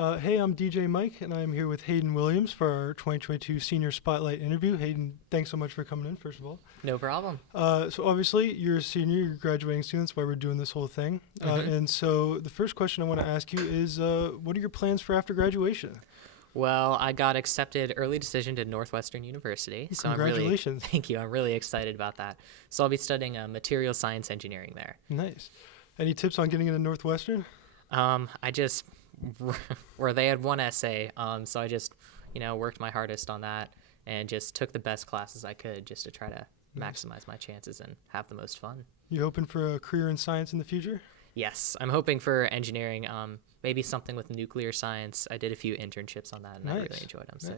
Hey, I'm DJ Mike, and I'm here with Hayden Williams for our 2022 Senior Spotlight interview. Hayden, thanks so much for coming in, first of all. No problem. So obviously, you're a senior, you're graduating student, that's why we're doing this whole thing. And so the first question I want to ask you is, what are your plans for after graduation? Well, I got accepted early decision to Northwestern University. So Congratulations. Thank you. I'm really excited about that. So I'll be studying material science engineering there. Nice. Any tips on getting into Northwestern? Where they had one essay, so I just, worked my hardest on that and just took the best classes I could just to try to maximize my chances and have the most fun. You hoping for a career in science in the future? Yes, I'm hoping for engineering, maybe something with nuclear science. I did a few internships on that, and I really enjoyed them. So,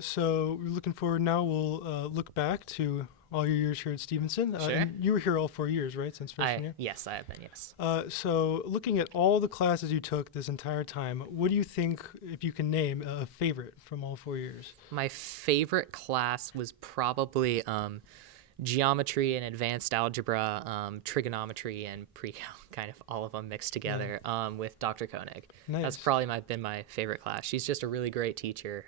So we're looking forward now. We'll look back to all your years here at Stevenson. Sure. And you were here all 4 years, right, since freshman year? Yes, I have been, yes. So looking at all the classes you took this entire time, what do you think, if you can name, a favorite from all 4 years? My favorite class was probably geometry and advanced algebra, trigonometry and pre-calc, kind of all of them mixed together with Dr. Koenig. Nice. That's probably been my favorite class. She's just a really great teacher,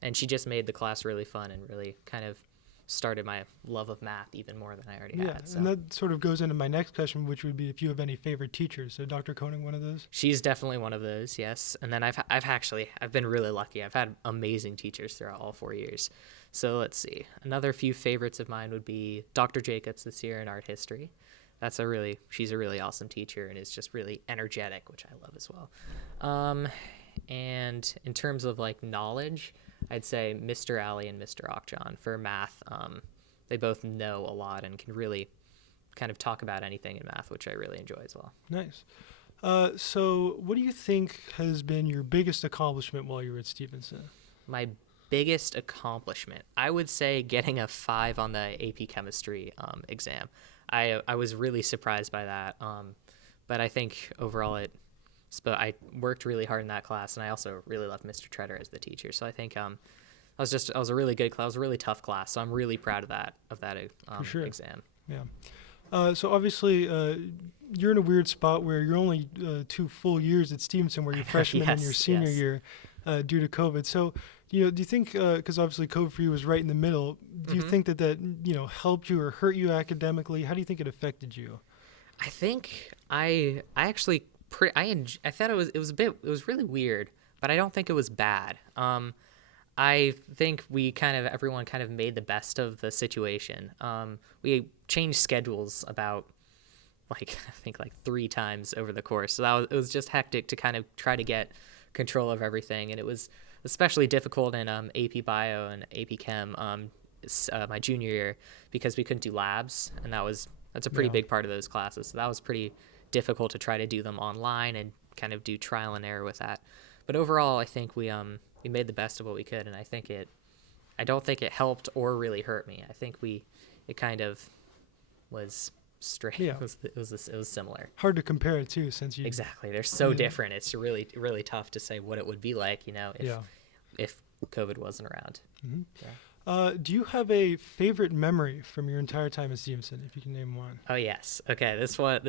and she just made the class really fun and really kind of started my love of math even more than I already had. So. And that sort of goes into my next question, which would be if you have any favorite teachers. So Dr. Koenig, one of those? She's definitely one of those, yes. And then I've been really lucky. I've had amazing teachers throughout all 4 years. So let's see. Another few favorites of mine would be Dr. Jacobs this year in art history. She's a really awesome teacher and is just really energetic, which I love as well. And in terms of like knowledge, I'd say Mr. Alley and Mr. Okjan for math. They both know a lot and can really kind of talk about anything in math, which I really enjoy as well. Nice. So what do you think has been your biggest accomplishment while you were at Stevenson? My biggest accomplishment, I would say getting a 5 on the AP Chemistry exam. I was really surprised by that, but I think overall I worked really hard in that class, and I also really loved Mr. Treader as the teacher. So I think I was a really good class. It was a really tough class, so I'm really proud of that For sure. exam. Yeah. So obviously, you're in a weird spot where you're only 2 full years at Stevenson, where you're freshman and your senior year due to COVID. So, do you think, because obviously COVID for you was right in the middle, do you think that helped you or hurt you academically? How do you think it affected you? I think I actually I thought it was really weird, but I don't think it was bad. I think everyone kind of made the best of the situation. We changed schedules about I think 3 times over the course. So it was just hectic to kind of try to get control of everything. And it was especially difficult in AP Bio and AP Chem my junior year because we couldn't do labs. And that's a pretty big part of those classes. So that was pretty difficult to try to do them online and kind of do trial and error with that. But overall, I think we made the best of what we could, and I don't think it helped or really hurt me. I think it kind of was straight. Yeah. It was similar. Hard to compare it too, since you exactly they're so different. It's really really tough to say what it would be like, if COVID wasn't around. Mm-hmm. Yeah. Do you have a favorite memory from your entire time at Stevenson, if you can name one? Oh, yes. Okay, this one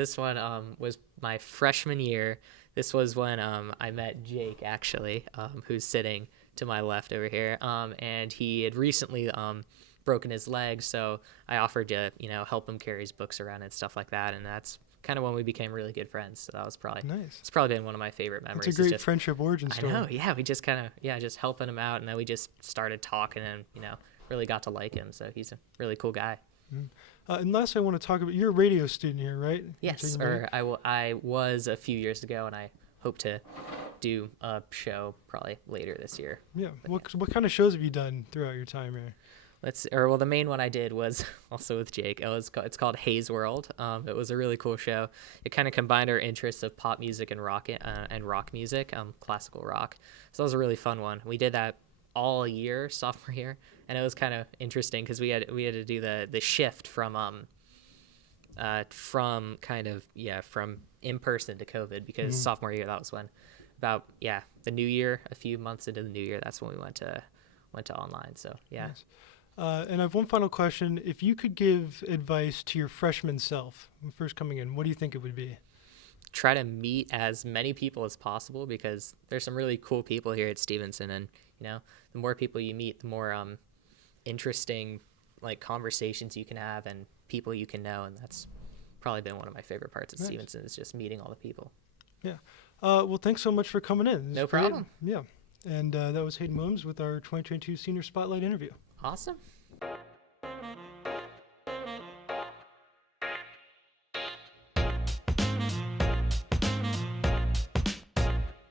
was my freshman year. This was when I met Jake, actually, who's sitting to my left over here, and he had recently broken his leg, so I offered to, help him carry his books around and stuff like that, and that's kind of when we became really good friends. So that was probably nice. It's probably been one of my favorite memories. It's a great friendship origin story. I know, yeah. We just kind of just helping him out, and then we just started talking, and really got to like him. So he's a really cool guy. Mm-hmm. And last, I want to talk about, you're a radio student here, right? Yes, or I was a few years ago, and I hope to do a show probably later this year. Yeah. What kind of shows have you done throughout your time here? The main one I did was also with Jake. It's called Hayes World. It was a really cool show. It kind of combined our interests of pop music and rock music, classical rock. So that was a really fun one. We did that all year, sophomore year, and it was kind of interesting because we had to do the shift from in person to COVID because sophomore year, that was when the new year, a few months into the new year, that's when we went to online. So yeah. Nice. And I have one final question. If you could give advice to your freshman self, first coming in, what do you think it would be? try to meet as many people as possible, because there's some really cool people here at Stevenson, and the more people you meet, the more interesting like conversations you can have and people you can know, and that's probably been one of my favorite parts of Stevenson, is just meeting all the people. Yeah. Well, thanks so much for coming in. No problem. Yeah. And that was Hayden Williams with our 2022 Senior Spotlight interview. Awesome.